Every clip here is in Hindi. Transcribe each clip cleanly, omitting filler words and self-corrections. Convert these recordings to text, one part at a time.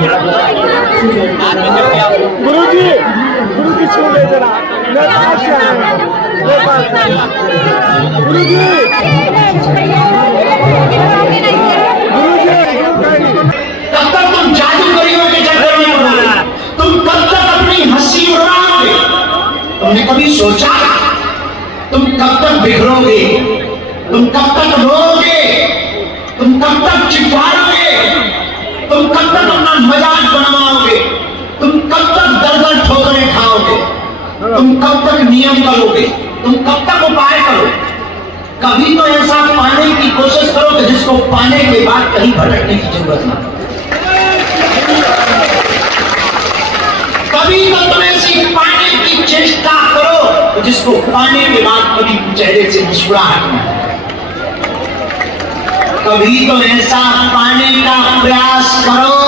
गुरु जी सुन ले जरा, मैं पास से आया हूं, मैं पास से। गुरु जी कब तक तुम जादूगरियों के चक्कर में पड़ोगे? तुम कब तक अपनी हंसी उड़ाओगे? तुमने कभी सोचा तुम कब तक बिखरोगे? तुम कब तक रोओगे? तुम कब तक चिल्लाओगे? तुम कब तक अपना मजाक बनवाओगे? तुम कब तक दर-दर ठोकरें खाओगे? तुम कब तक नियम करोगे? तुम कब तक उपाय करोगे? कभी तो ऐसा पाने की कोशिश करो कि जिसको पाने के बाद कहीं भटकने की जरूरत ना हो। कभी तो तुम ऐसी पाने की चेष्टा करो जिसको पाने के बाद कभी चेहरे से मुस्कुराहट ना हो। कभी तो ऐसा पाने का प्रयास करो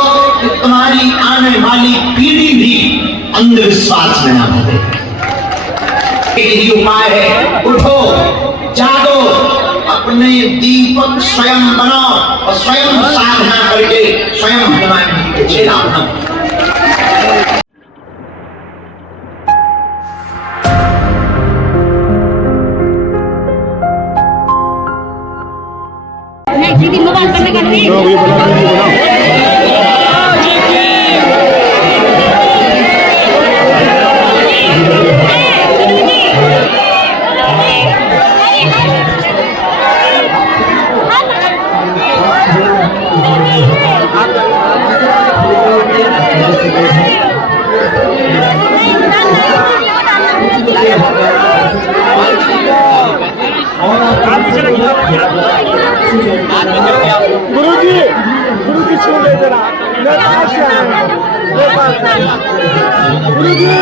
कि तुम्हारी आने वाली पीढ़ी भी अंधविश्वास में ना भरे। यही उपाय है, उठो, जागो, अपने दीपक स्वयं बनाओ और स्वयं साधना करके स्वयं हनुमान जी के चेला बनो। मोबाइल करने का नहीं। गुरु जी सुन ले जरा, मैं पास से आया हूं, मैं पास से। गुरु जी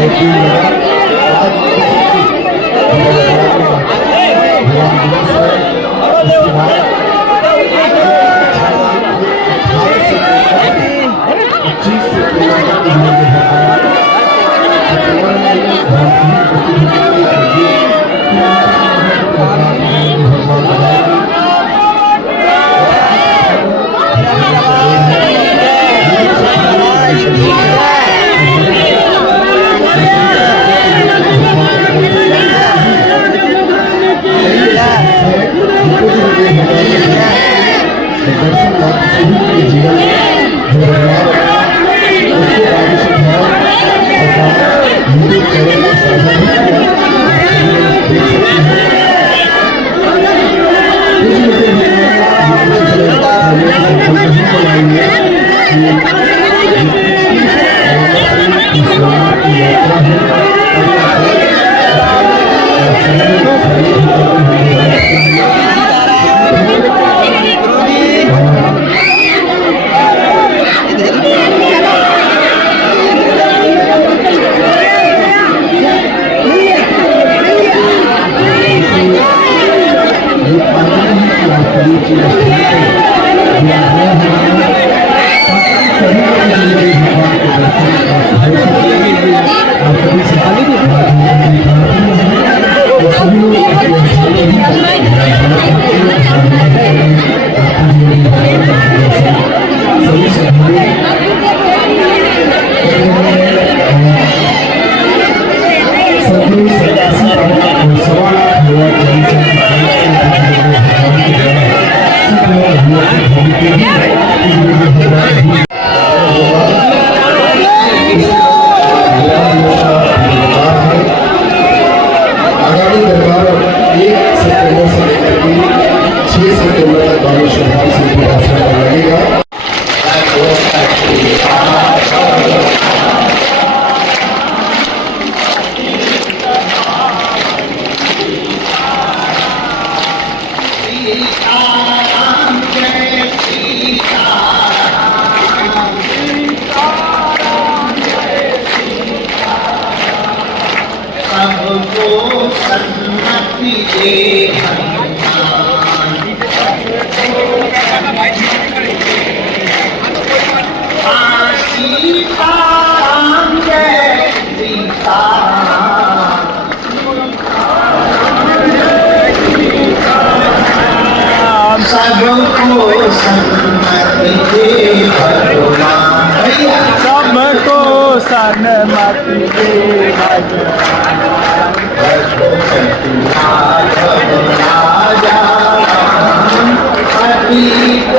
Thank you. सीताराम जय सीताराम सबको सन्मति दे भगवान भैया सबको सन्मति दे रघुपति राघव राजा पतित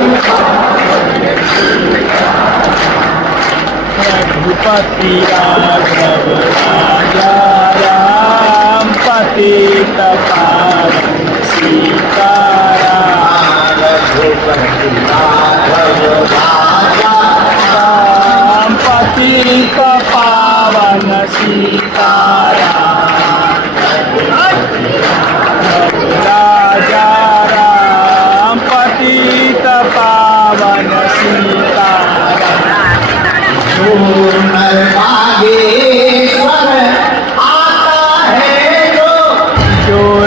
रघुपति राघव राजा राम पतित पावन सीताराम रघुपति राघव राजा राम पतित पावन सीताराम राजा राम पतित पावन सीताराम नागेश्वर आता है जो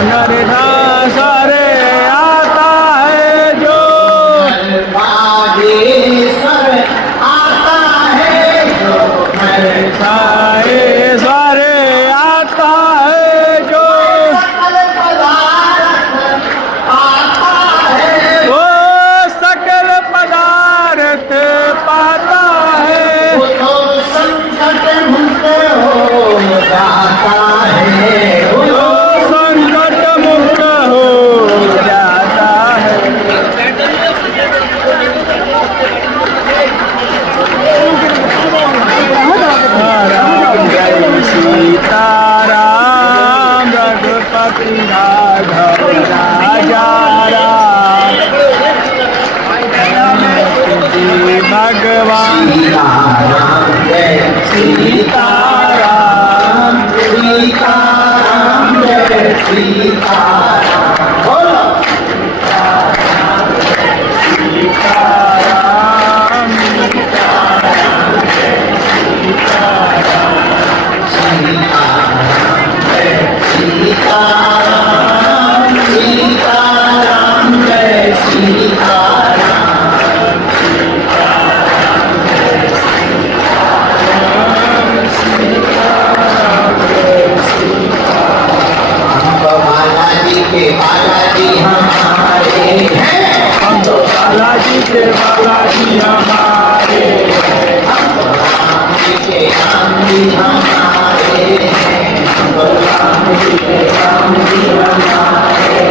नरघासर आता है जो नागेश्वर आता है जो नरघासर आता है जो सकल पदार्थ आता है वो सकल पदार्थ पाता है तो संकट मुक्त हो जाता है जो संकट मुक्त हो जाता है राम जय सीताराम रघुपति राघव राजा राम जय भगवान सीताराम जय सीताराम सीताराम जय सीताराम बोलो सीताराम सीताराम सीताराम जय सीताराम बालाजी के बालाजी हमारे हैं हम तो बालाजी के बालाजी हमारे राम जी के राम जी हमारे हैं राम जी के राम जी हमारे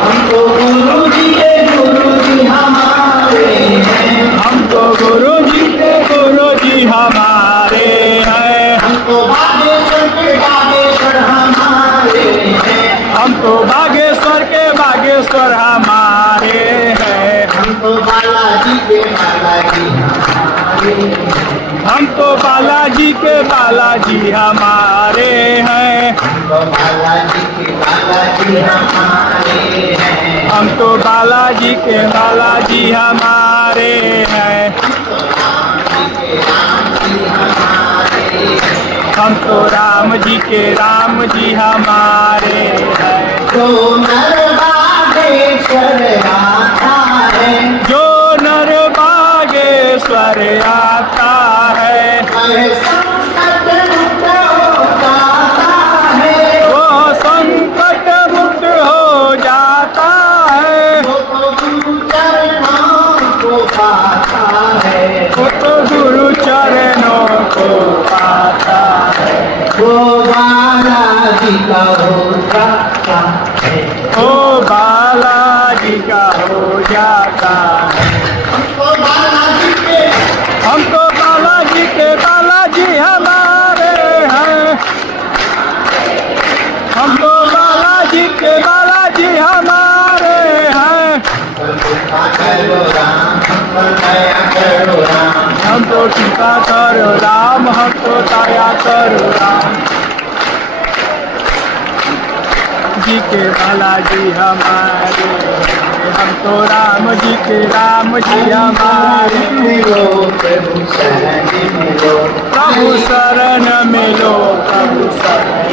हमको गुरु जी के गुरु जी हमारे हैं हम तो गुरु जी के गुरु जी हमारे हैं हमको बागेश्वर के बागेश्वर हमारे हैं हम तो बागेश्वर के बागेश्वर हमारे हैं हमको बालाजी के बालाजी हमारे हम तो बालाजी के बालाजी हमारे हैं हमको बालाजी के बालाजी हमारे हैं हम तो बालाजी के बालाजी हमारे हैं हम तो राम जी के राम जी हमारे हैं जो नर बागेश्वर आता है जो नर बागेश्वर आता है वह संकट मुक्त हो जाता है वो संकट मुक्त हो जाता है वो तो गुरु चरणों को पाता है वो तो गुरु चरणों को पाता है वो बालाजी का हो जाता है ओ बालाजी का हो जाता है हमको बालाजी के हम तो बालाजी के बालाजी हमारे हैं हम तो बालाजी के बालाजी हमारे हैं करो राम हमको दया करो राम हम तो कृपा करो राम हम तो दया करो राम जी के बालाजी हमारे हम तो राम जी के राम जी हमारे मिलो प्रभु शरण मिलो प्रभु शरण मिलो प्रभु शरण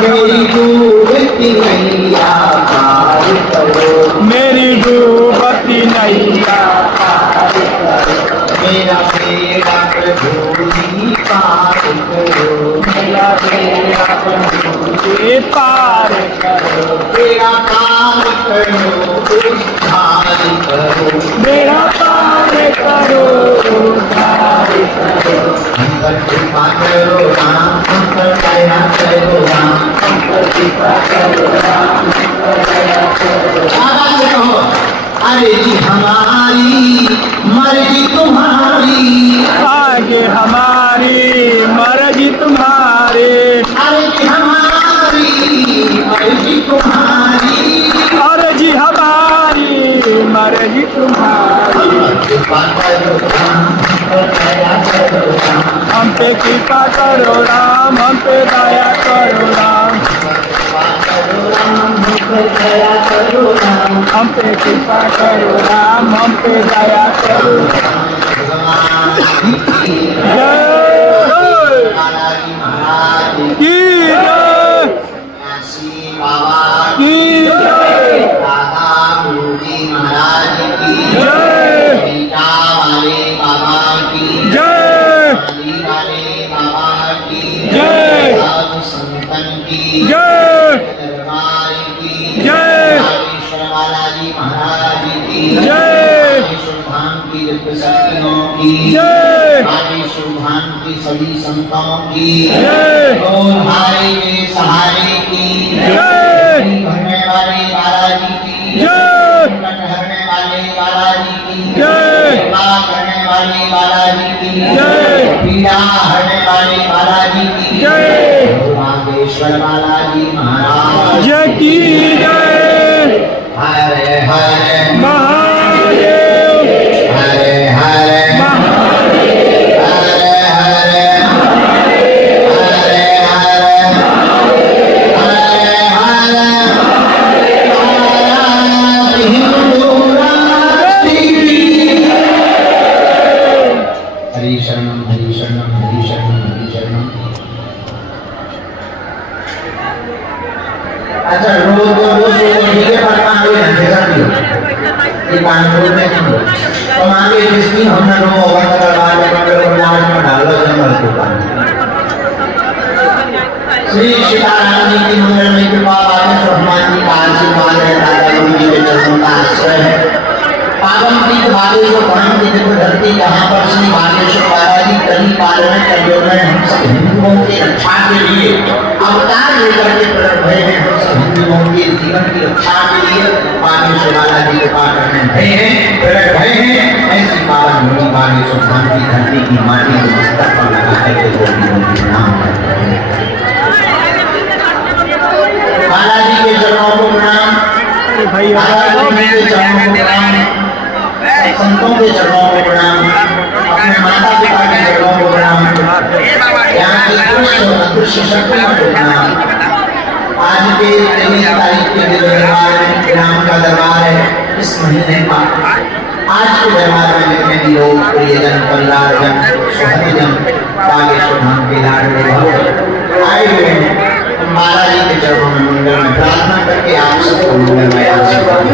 मेरी डूबती नैया मेरा बेड़ा प्रभु जी पार करो, मेरा बेड़ा प्रभु जी पार करो, मेरा काम करो उद्धार करो, मेरा पार करो, उद्धार करो। हम पर कृपा करो राम, हम पर दया करो राम, हम पर कृपा करो राम, हम पर दया करो। आवाज से कहो, अरे जी हमारी मर्जी तुम्हारी, आगे हमारी मर्जी तुम्हारी, अरे जी हमारी मर्जी तुम्हारी, अर्जी हमारी मर्जी तुम्हारी। कृपा करो राम, हम पर दया करो राम, हम पे कृपा करो राम, हम पे दया करो राम, कृपा करो राम, हम पर दया करो राम। हम पे कृपा करो राम, हम पे दया करो। जय बालाजी महाराज की जय, काशी बाबा की जय, दादा गुरुजी महाराज की जय, टीका वाले बाबा की जय, अली वाले बाबा की जय, साधु संतन की जय, दरबार की जय, रामेश्वर बालाजी महाराज की जय, रामेश्वर धाम की दिव्य शक्तियों की जय, रामेश्वर धाम की सभी संतों की जय, भाई के सहारे की जय, भरने वाले बालाजी की जय, संकट हरने वाले बालाजी की जय, कृपा करने वाले बालाजी की जय, पीड़ा हरने वाले बालाजी की जय, रामेश्वर बालाजी महाराज जय की जय। हरे हरे महादेव हरे हरे महादेव हरे हरे हरे हरे हरे हिंदू राष्ट्र की हरि शरणम हरि शरणम हरि शरणम हरि शरणम। अच्छा रोज ये पढ़ना है अंधेरा भी ये कानपुर में तो आगे जिसकी हमने रो ओवर करवा के बड़े लाज में डालो जमल को पानी श्री सीताराम जी की मंदिर में कृपा वाले हनुमान जी का आशीर्वाद है, दादा गुरु जी के चरणों का आश्रय है। पावन पीठ बागेश्वर धाम की दिव्य धरती जहाँ पर श्री बागेश्वर बालाजी कली काल में कलयुग में हम सब हिंदुओं की रक्षा के लिए अवतार लेकर के प्रकट भए हैं। हम सब हिंदुओं के जीवन की रक्षा के लिए बागेश्वर बालाजी के पास करने भए हैं, प्रकट भए हैं। ऐसी पावन भूमि बागेश्वर धाम की धरती की माटी को मस्तक पर लगा है तो प्रणाम करते हैं। बालाजी के चरणों को प्रणाम, बालाजी के चरणों को प्रणाम, संतों के चरणों को प्रणाम, अपने माता पिता के चरणों को प्रणाम, यहाँ की दृश्य अदृश्य शक्तियों को प्रणाम। आज के 23 तारीख के दिन दरबार राम का दरबार है। इस महीने का आज के दरबार में जितने भी लोग प्रियजन परिवारजन सुहृदजन बागेश्वर धाम के लाडले भक्त आए हुए हैं, हम बालाजी के चरणों में मंगल में प्रार्थना करके आप सबको मंगलमय आशीर्वाद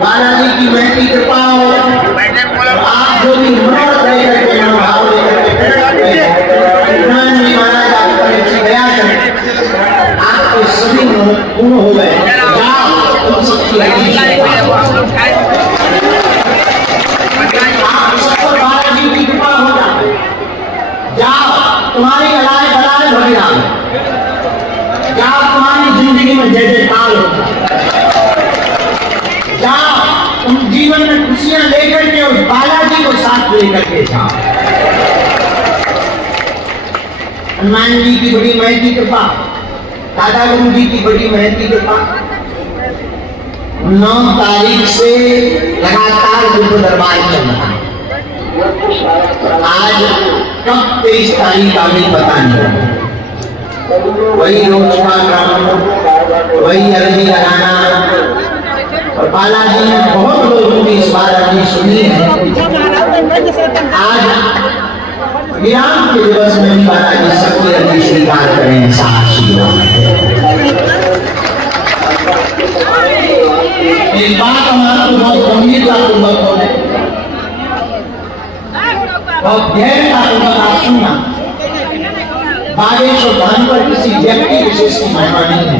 बालाजी की महती कृपा हो। आप जो भी मनोरथ लेकर के मनोभाव लेकर के महाराज आप पर अच्छी दया करें, आपके सभी मनोरथ पूर्ण हो गए। जाओ तुम सबकी आप सब पर बालाजी की कृपा हो जाए। जाओ तुम्हारी लड़ाई बड़ाई बढ़ जाए, जाओ तुम्हारी जिंदगी में जय जयकार हो, जाओ तुम जीवन में खुशियां लेकर के उस बालाजी को साथ लेकर के जाओ। हनुमान जी की बड़ी महती कृपा, दादा गुरु जी की बड़ी महती कृपा। 9 तारीख से लगातार गुरु दरबार चल रहा है। आज कब 23 तारीख का भी पता नहीं। वही रोज का क्रम, वही अर्जी लगाना, और बालाजी ने बहुत लोगों की इस बार अर्जी सुनी है। आज विराम के दिवस में भी बालाजी सबकी अर्जी स्वीकार करें, ऐसा आशीर्वाद है। एक बात हमारा तो बहुत गंभीरतापूर्वक बोले, बहुत गहरतापूर्वक आप सुनना। बागेश्वर धाम पर किसी व्यक्ति विशेष की महिमा नहीं है।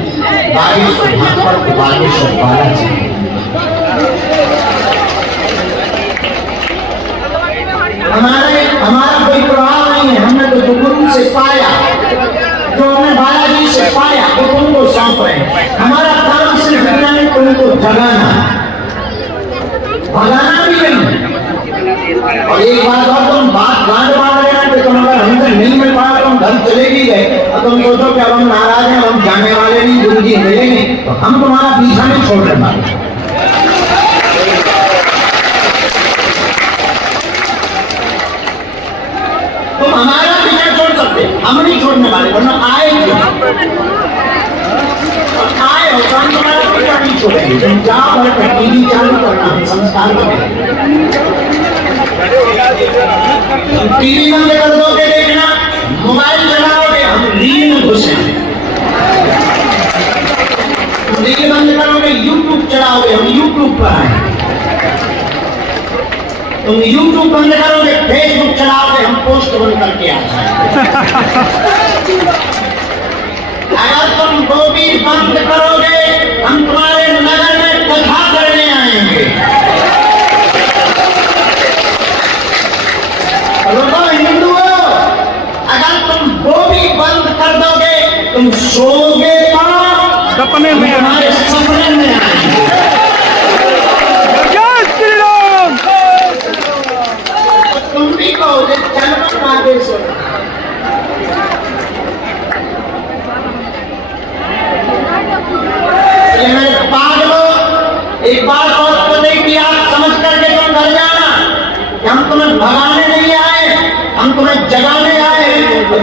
बागेश्वर धाम पर तो बागेश्वर बालाजी। हमारा कोई प्रभाव नहीं है। हमने तो जो गुरु से पाया, जो हमें बालाजी से पाया, वो तुमको सौंप रहे हैं। हमारा काम सिर्फ इतना है, तुमको जगाना, भगाना भी नहीं। और एक बात और, तुम बात गांड बांध रहे हैं कि तुम अगर हमसे नहीं मिल पाया तो हम घर चले भी गए और तुम सोचो कि अब हम नाराज हैं, हम जाने वाले नहीं, गुरु जी मिलेंगे, तो हम तुम्हारा पीछा नहीं छोड़ने वाले। तुम हमारा पीछा छोड़ सकते, हम नहीं छोड़ने वाले, वरना आए आए हो तो हम तुम्हारा पीछा नहीं छोड़ेंगे। तुम जाओ और टीवी चालू करना, संस्कार टीवी बंद कर दोगे देखना, मोबाइल चलाओगे हम रील में घुसे। रील बंद करोगे यूट्यूब चलाओगे हम यूट्यूब पर आए। तुम यूट्यूब बंद करोगे फेसबुक चलाओगे हम पोस्ट बंद करके आ जाएंगे। अगर तुम वो भी बंद करोगे हम तुम्हारे नगर में कथा करने आएंगे। रुको हिंदुओं, अगर तुम वो भी बंद कर दोगे तुम सोओगे तो सपने में, हमारे सपने में आएंगे। तुम भी कहोगे चलो बागेश्वर। एक बार और पते की आप समझ करके तुम घर जाना कि हम तुम्हें भगाने नहीं आए, हम तुम्हें जगाने आए।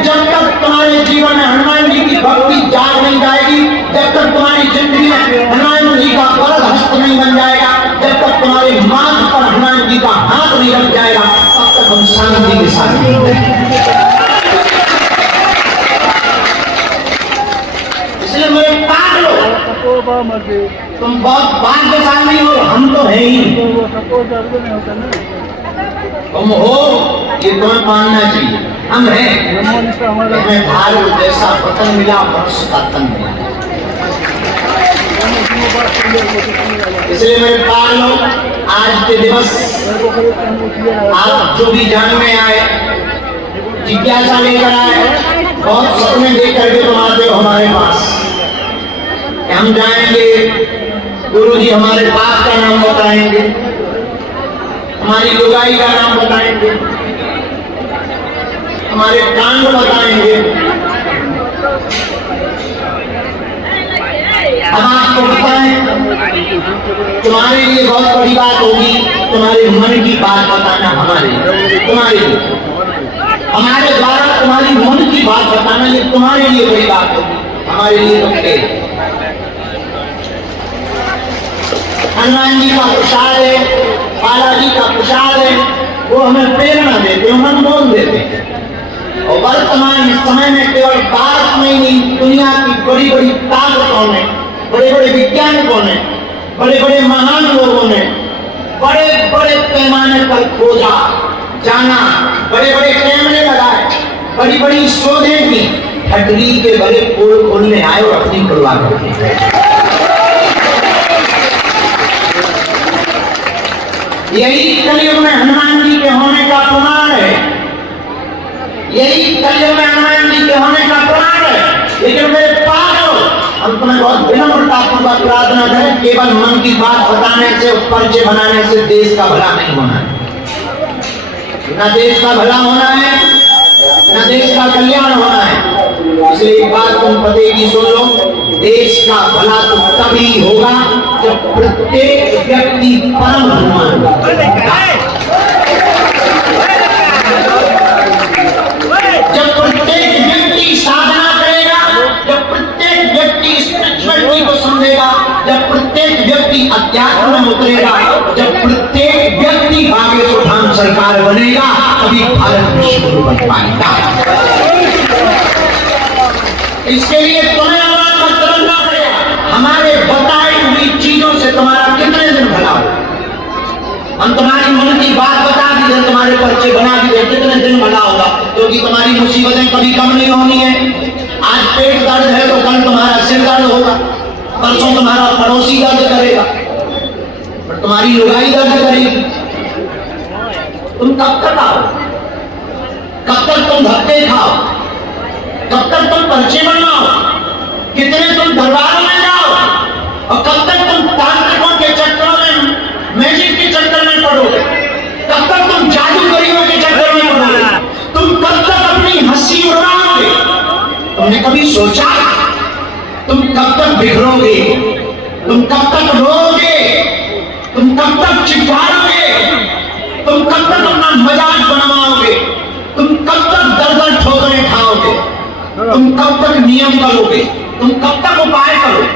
जब तक तुम्हारे जीवन में हनुमान जी की भक्ति जाग नहीं जाएगी, जब तक तुम्हारी जिंदगी में हनुमान जी का वरद हस्त नहीं बन जाएगा, जब तक तुम्हारे माथ पर हनुमान जी का हाथ नहीं रख जाएगा, तब तक हम शांति के साथ नहीं रहेंगे। इसलिए मेरे पागलो, तुम बहुत भाग्यशाली हो, हम तो है ही। तुम हो ये तुम्हें मानना चाहिए, हम हैं। हमें भालू जैसा पतन मिला, मनुष्य का तन मिला। इसलिए मेरे पागलो, आज के दिवस आप जो भी जानने आए, जिज्ञासा लेकर आए, बहुत सपने देख करके तुम आते हो हमारे पास। हम जाएंगे, गुरु जी हमारे पाप का नाम बताएंगे, हमारी लुगाई का नाम बताएंगे, हमारे कांड बताएंगे। अब आपको बताएं, तुम्हारे लिए बहुत बड़ी बात होगी, तुम्हारे मन की बात बताना हमारे तुम्हारे लिए, हमारे द्वारा तुम्हारी मन की बात बताना ये तुम्हारे लिए बड़ी बात होगी, हमारे लिए तो खेल। हनुमान जी का प्रसाद है, बालाजी का प्रसाद है, वो हमें प्रेरणा देते, हमें मोल देते। और वर्तमान समय में केवल भारत में ही नहीं, दुनिया की बड़ी बड़ी ताकतों ने, बड़े बड़े वैज्ञानिकों ने, बड़े बड़े महान लोगों ने बड़े बड़े पैमाने पर खोजा, जाना, बड़े बड़े कैमरे लगाए, बड़ी बड़ी शोधें की, हटरी के बड़े पोल खोलने आए और अपनी करवा करके। यही कलयुग में हनुमान जी के होने का प्रमाण है, यही कलयुग में हनुमान जी के होने का प्रमाण है। लेकिन मेरे पागल, हम तुम्हें बहुत विनम्रतापूर्वक प्रार्थना करें, केवल मन की बात बताने से, पर्चे बनाने से देश का भला नहीं होना है। न देश का भला होना है, न देश का कल्याण होना है। इसलिए एक बात तुम पते की सुन लो, देश का भला तो तभी होगा जब प्रत्येक व्यक्ति परम हनुमान, जब प्रत्येक व्यक्ति साधना करेगा, जब प्रत्येक व्यक्ति स्पिरिचुअलिटी को समझेगा, जब प्रत्येक व्यक्ति अध्यात्म में उतरेगा, जब प्रत्येक व्यक्ति बागेश्वर धाम सरकार बनेगा, तभी भारत विश्व बन पाएगा। इसके लिए तुम्हें हमारा मत करना पड़ेगा। हमारे बताई हुई चीजों से तुम्हारा कितने बना के देते कितने दिन भला होगा, क्योंकि तुम्हारी मुसीबतें कभी कम नहीं होनी है। आज पेट दर्द है तो कल तुम्हारा सिर दर्द होगा, परसों तुम्हारा पड़ोसी दर्द करेगा, पर तुम्हारी लुगाई दर्द करेगी। तुम कब तक आओ? कब तक तुम धक्के खाओ? कब तक तुम पर्चे बनवाओ? कितने तुम दरबारों में जाओ? और कब तक तुम तांत्रिकों के चक्करों में, मैजिक के चक्कर में पड़ोगे? कब तक तुम जादूगरियों के चक्कर में पड़ोगे? तुम कब तक अपनी हंसी उड़ाओगे? तुमने कभी सोचा तुम कब तक बिखरोगे? तुम कब तक रोओगे? तुम कब तक चिल्लाओगे? तुम कब तक अपना मजाक बनवाओगे? तुम कब तक दर-दर ठोकरें खाओगे? तुम कब तक नियम करोगे? तुम कब तक उपाय करोगे?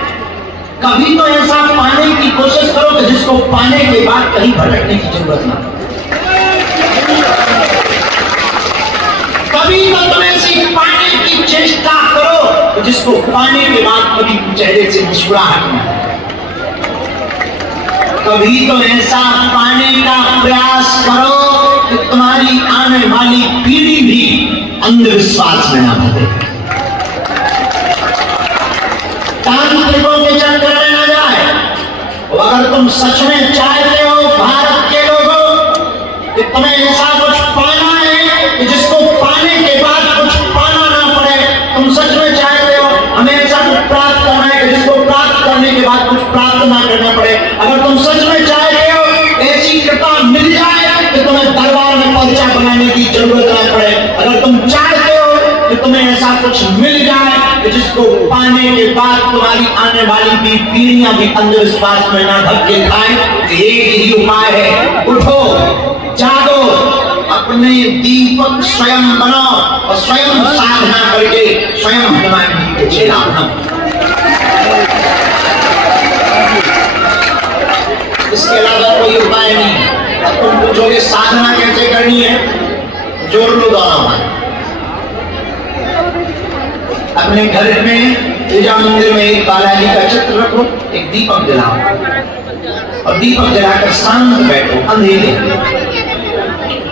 कभी तो ऐसा पाने की कोशिश करो कि जिसको पाने के बाद कहीं भटकने की जरूरत ना हो। कभी तो तुम ऐसी पाने की चेष्टा करो जिसको पाने के बाद कभी चेहरे से मुस्कुराहट ना हो। कभी तो ऐसा पाने का प्रयास करो कि तुम्हारी आने वाली पीढ़ी भी अंधविश्वास में ना भटके, तांत्रिकों के चक्कर में ना जाए। अगर तुम सच में चाहते हो भारत के लोगों कि तुम्हें ऐसा कुछ पाना है कि जिसको पाने के बाद कुछ पाना ना पड़े, तुम सच में चाहते हो हमें ऐसा कुछ प्राप्त करना है कि जिसको प्राप्त करने के बाद कुछ प्राप्त ना करना पड़े, अगर तुम सच में चाहते हो ऐसी कृपा मिल जाए कि तुम्हें दरबार में पर्चा बनाने की जरूरत ना पड़े, अगर तुम चाहते हो कि तुम्हें ऐसा कुछ मिल जाए कि जिसको पाने के बाद तुम्हारी आने वाली भी पीढ़ियां भी अंधविश्वास में ना धक्के खाएं, एक ही उपाय है, उठो, जागो, अपने दीपक स्वयं बनाओ और स्वयं साधना करके स्वयं हनुमान जी के चेला बनो। इसके अलावा कोई उपाय नहीं। अब तुम पूछोगे साधना कैसे करनी है? जोड़ लो दोनों हाथ। अपने घर में पूजा मंदिर में एक बालाजी का चित्र रखो, एक दीपक जलाओ और दीपक जलाकर शांत बैठो, अंधेरे।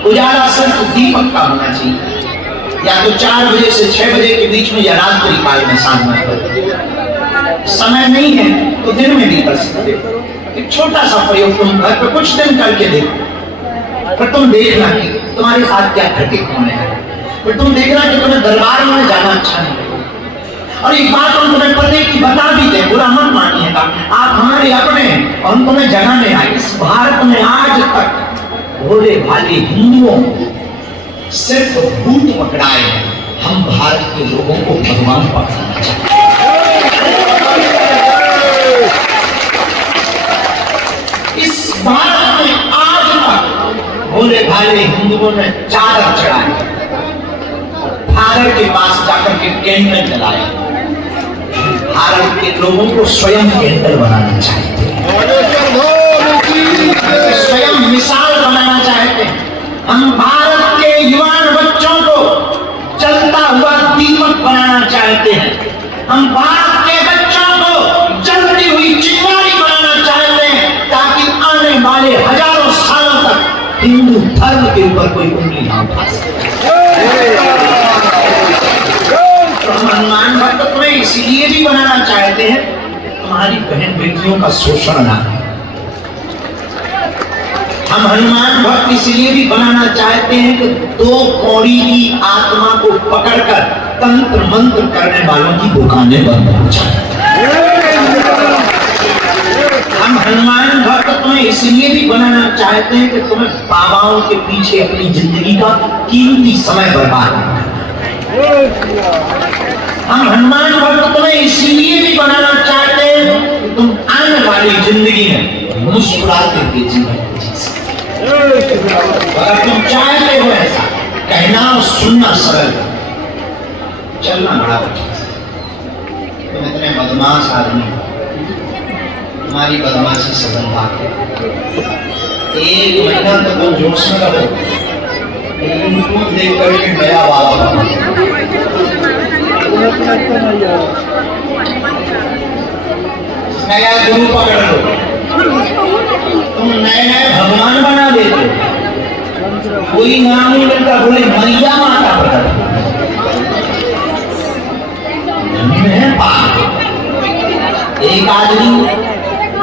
उजाला सिर्फ दीपक का होना चाहिए, या तो 4 बजे से 6 बजे के बीच में या रात्रि काल में साधना करो। समय नहीं है तो दिन में भी कर सकते हो। एक छोटा सा प्रयोग तुम घर पे कुछ दिन करके देखो, फिर तुम देखना कि तुम्हारे साथ क्या घटित होने है, फिर तुम देखना कि तुम्हें दरबार में जाना अच्छा नहीं। और एक बात हम तुम्हें पते की बता भी दे, बुरा मत मानिएगा, आप हमारे अपने हैं और हम तुम्हें जगाने आए। इस भारत में आज तक भोले भाले हिंदुओं सिर्फ भूत पकड़ाए हैं, हम भारत के लोगों को भगवान पकड़ना चाहते हैं। इस भारत में आज तक भोले भाले हिंदुओं ने चादर चढ़ाई, फादर के पास जाकर के कैंडल जलाए। भारत के लोगों को स्वयं कैंडल बनाना चाहते हैं, स्वयं मिसाल बनाना चाहते हैं। हम भारत के युवान बच्चों को चलता हुआ दीपक बनाना चाहते हैं। हम भारत के बच्चों को जलती हुई चिंगारी बनाना चाहते हैं, ताकि आने वाले हजारों सालों तक हिंदू धर्म के ऊपर कोई उंगली ना उठा सके। हनुमान भक्त तुम्हें इसलिए भी बनाना चाहते हैं तुम्हारी बहन बेटियों का शोषण ना। हम हनुमान भक्त इसलिए भी बनाना चाहते हैं कि 2 कौड़ी की आत्मा को पकड़कर तंत्र मंत्र करने वालों की दुकानें बंद हो जाए। हम हनुमान भक्त तुम्हें इसलिए भी बनाना चाहते हैं कि तुम्हें बाबाओं के पीछे अपनी जिंदगी का कीमती समय बर्बाद करना। हम हनुमान भक्त तुम्हें इसलिए भी बनाना चाहते हैं कि तुम आने वाली जिंदगी में मुस्कुराते हुए जीवन जी सको। अगर तुम चाहते हो ऐसा, कहना और सुनना सरल, चलना बड़ा कठिन। तुम इतने बदमाश आदमी, तुम्हारी बदमाशी सदन बात है। 1 महीना तक तुम जोश में रहो, यूट्यूब देख करके नया वाला नया गुरु पकड़ लो, तुम नए नए भगवान बना देते हो। कोई नाम नहीं मिलता, बोले मैया माता प्रकट है। एक आदमी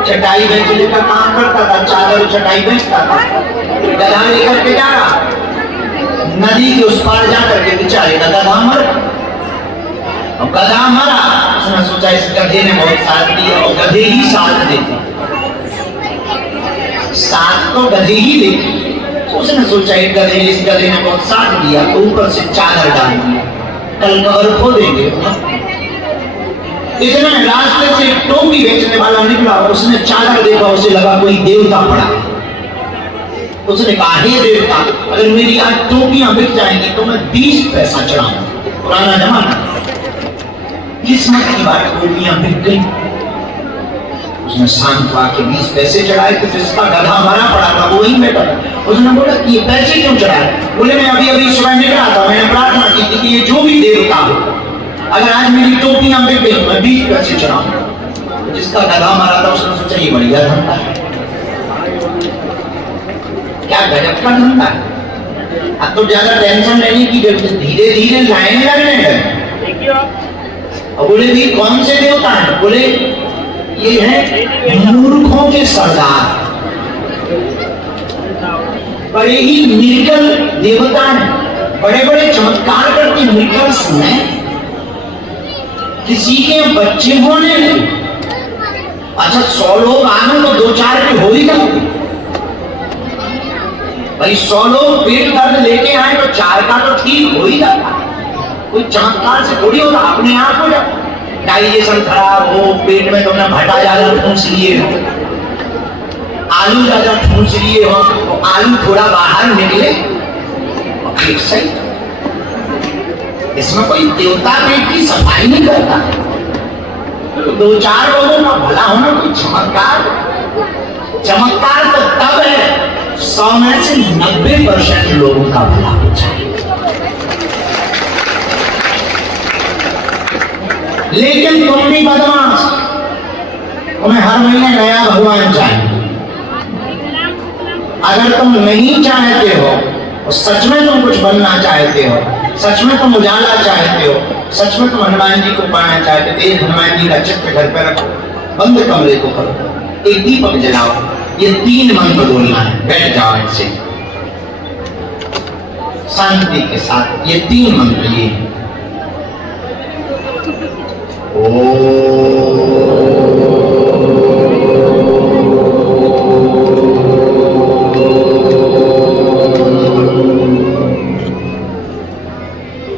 चटाई बेचने का काम करता था, चादर चटाई बेचता था, गधा लेकर के जा रहा, नदी के उस पार जाकर के बेचारे का गधा मर, और गधा मरा, उसने सोचा इस गधे ने बहुत साथ दिया, और गधे ही साथ देते, साथ तो गधे ही देते। उसने सोचा इस गधे ने बहुत साथ दिया, तो ऊपर से चादर डाल दी, कल कबर खो देंगे। इतने में रास्ते से एक टोपी बेचने वाला निकला, उसने चादर देखा, उसे लगा कोई देवता पड़ा। उसने कहा, हे देवता, अगर मेरी आज टोपियां बिक जाएंगी तो मैं 20 पैसा चढ़ाऊंगा। पुराना जमाना, किस्मत की बात, टोपियां बिक गई। उसने शांत आके 20 पैसे चढ़ाए, तो जिसका गधा मरा पड़ा था वो वहीं बैठा था। उसने बोला कि ये पैसे क्यों चढ़ाए? बोले मैं अभी सुबह निकला था, मैंने प्रार्थना की थी कि ये जो भी देवता हो, अगर आज मेरी टोपियां बिक गई मैं 20 पैसे चढ़ाऊंगा। जिसका गधा मारा था उसने सोचा ये बढ़िया धंधा है, क्या गजब का धंधा है। अब तो ज्यादा टेंशन लेने की जरूरत, धीरे धीरे लाइन लगने लगे। और बोले भी कौन से देवता है? बोले ये है मूर्खों के सरदार, बड़े ही निर्गल देवता है, बड़े बड़े चमत्कार करके निर्गल सुने, किसी के बच्चे होने नहीं। अच्छा 100 लोग आने तो 2-4 की हो ही जाती भाई, 100 लोग पेट दर्द लेके आए तो 4 का तो ठीक हो ही जाता। कोई चमत्कार से थोड़ी होता, अपने आप हो जाता। डाइजेशन खराब हो, पेट में तुमने भटा ज्यादा ठूंस लिए हो, आलू ज्यादा ठूंस लिए हो, तो आलू थोड़ा बाहर निकले और ठीक सही। इसमें कोई देवता पेट की सफाई नहीं करता, 2-4 लोगों का भला होना कोई चमत्कार। चमत्कार तो तब है 100 में से 90% लोगों का भला हो जाए। लेकिन तुम भी बदमाश, तुम्हें हर महीने नया भगवान चाहिए। अगर तुम नहीं चाहते हो और सच में तुम कुछ बनना चाहते हो, सच में तुम उजाला चाहते हो, सच में तुम हनुमान जी को पाना चाहते हो, एक हनुमान जी का चित्र घर पर रखो, बंद कमरे को करो, एक दीपक जलाओ, ये 3 मंत्र बोलना है। बैठ जाओ ऐसे शांति के साथ, ये 3 मंत्र ये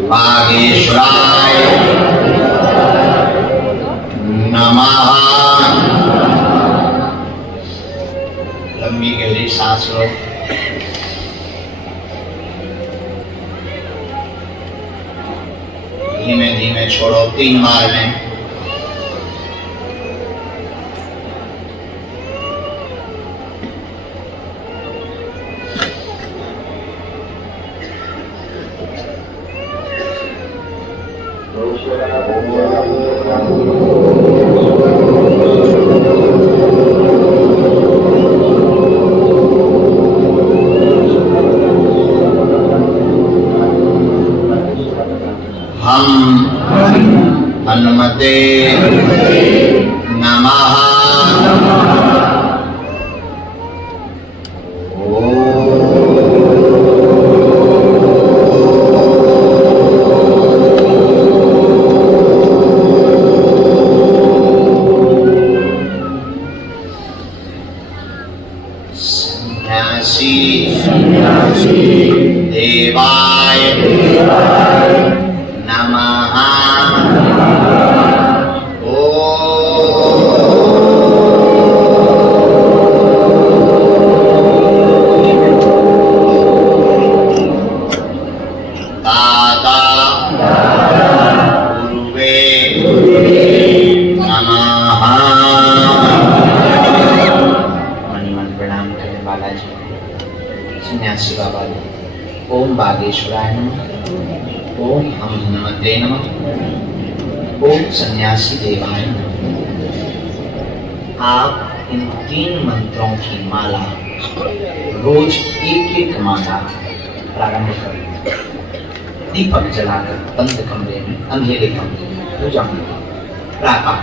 बागेश्वराय नमः। लंबी गहरी सांस लो, धीमे धीमे छोड़ो, 3 बार में। हनुमते नमः। सन्यासी देवाय नमः। सन्यासी बाबा ओम बागेश्वराय नमः, ओम हम हनुमते नमः, ओम सन्यासी देवाय नमः। आप इन 3 मंत्रों की माला रोज एक माला प्रारंभ कर दीपक जलाकर बंद कमरे में, अंधेरे कमरे में पूजा प्रातः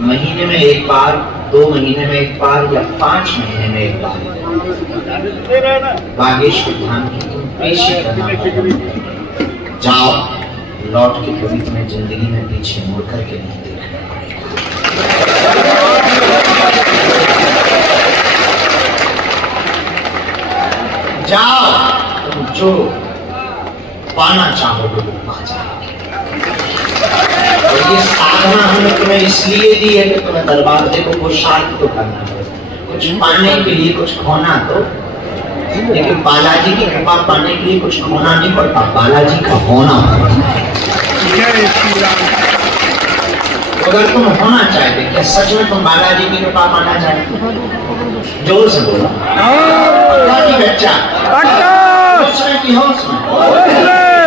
महीने में एक बार, 2 महीने में एक बार या 5 महीने में एक बार बागेश्वर धाम की तुम पेशी करना। जाओ, लौट के कभी तुम्हें जिंदगी में पीछे मुड़ करके नहीं देखना पड़ेगा। जाओ, तुम जो पाना चाहोगे वो पा जाओगे। और ये साधना हमने तुम्हें इसलिए दी है कि तुम्हें दरबार देखो पुरुषार्थ तो करना है, कुछ पाने के लिए कुछ खोना तो, लेकिन बालाजी की कृपा पाने के लिए कुछ खोना नहीं पड़ता, बालाजी का होना पड़ता है। अगर तुम होना चाहते, क्या सच में तुम बालाजी की कृपा पाना चाहते? जोर से बोलो। बच्चा की होश में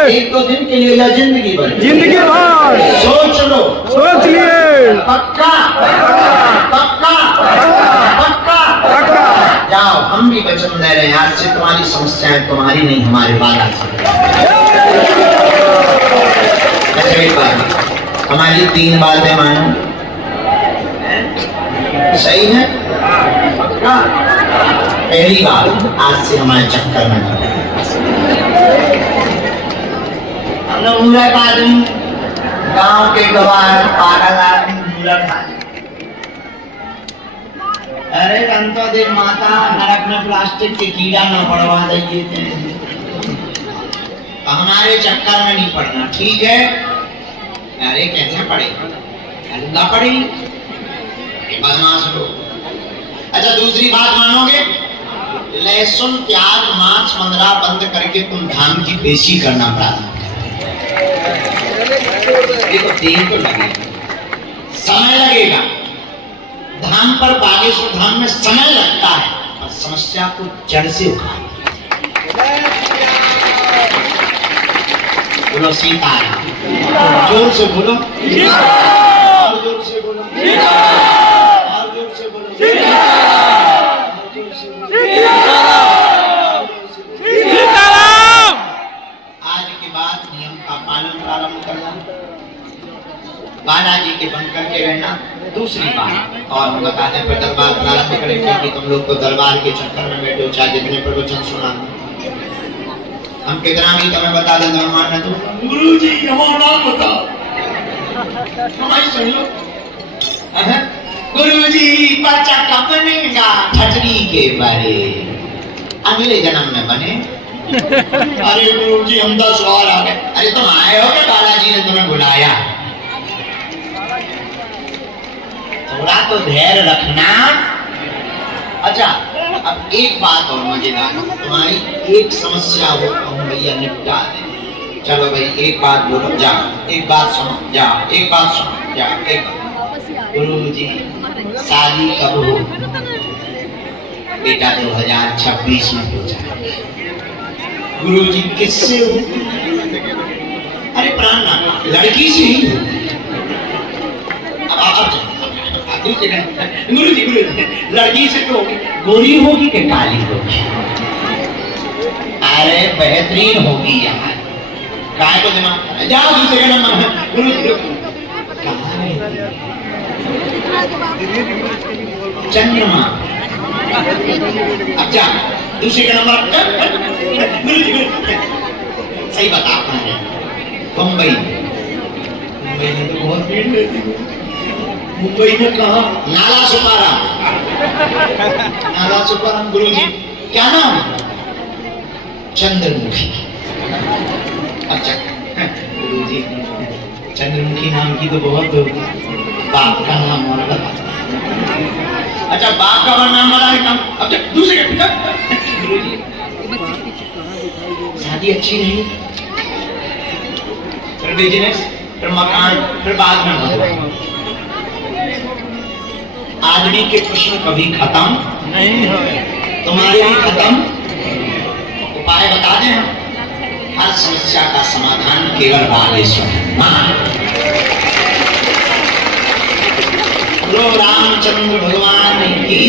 1-2 दिन के लिए या जिंदगी भर? जिंदगी भर। सोच लो, सोच लिए। पक्का पक्का पक्का पक्का। जाओ, हम भी वचन दे रहे हैं, आज से तुम्हारी समस्याएं तुम्हारी नहीं, हमारे बालाजी। अच्छा एक बात, हमारी 3 बातें मानो, सही है? पक्का। पहली बात, आज से हमारे चक्कर में हम लोग मूर्ख आदमी, गांव के गवार, पागल आदमी, मूर्ख आदमी। अरे कंतो देव माता, नरक में प्लास्टिक के कीड़ा न पड़वा दीजिए, हमारे चक्कर में नहीं पड़ना, ठीक है? अरे कैसे पड़े? अलगा पड़े, बदमाश लोग। अच्छा दूसरी बात मानोगे? लहसुन, प्याज, मांस, मंदरा बंद करके तुम धाम की पेशी करना प्रारंभ करो। देखो देर तो लगेगा, समय लगेगा, धाम पर बागेश्वर धाम में समय लगता है, और समस्या को जड़ से उखाड़। बोलो सीताराम, जोर से बोलो, और जोर से बोलो, और जोर से बोलो, आज के बाद नियम का पालन प्रारंभ करना, बालाजी के बन करके रहना। दूसरी बात और हम बताते हैं, दरबार प्रारंभ करेंगे कि तुम लोग तो दरबार के चक्कर में बैठे हो, चाहे जितने प्रवचन सुना हम कितना भी तुम्हें बता दें तो मानना तो गुरुजी हमारा नाम बताओ, हमारी सुन लो। गुरुजी बच्चा कब बनेगा? खटरी के बारे अगले जन्म में बने। अरे गुरुजी हम 10 बार आ गए। अरे तुम आए हो क्या? बालाजी ने तुम्हें बुलाया, थोड़ा तो धैर्य रखना। अच्छा अब एक बात और मजेदार, तुम्हारी एक समस्या हो तो हम भैया निपटा दें। चलो भाई एक बात बोलो, जाओ, एक बात सुनो, जाओ, एक बात सुनो, जाओ, एक। गुरुजी शादी कब हो? बेटा 2026 में हो जाए। गुरुजी किससे हो? अरे प्राण लड़की से ही हो। अब गुरुजी लड़की से तो गोरी होगी कि काली होगी? अरे बेहतरीन होगी यार, काय को दिमाग। जाओ दूसरे नंबर। गुरुजी चंद्रमा। अच्छा दूसरे का नंबर सही बता है। मुंबई, मुंबई में तो बहुत भीड़ रहती है। मुंबई में कहा? नाला सुपारा। नाला सुपारा। गुरुजी क्या नाम? चंद्रमुखी। अच्छा गुरुजी चंद्रमुखी नाम की तो बहुत बाप का नाम और बता। अच्छा बाप का नाम वाला है काम। अब दूसरे का गुरुजी शादी अच्छी नहीं, फिर बिजनेस, फिर मकान, फिर बाद में आदमी के प्रश्न कभी खत्म नहीं हो, तुम्हारे भी खत्म। उपाय बता दें हम, हर समस्या का समाधान केवल बागेश्वर है। रामचंद्र भगवान की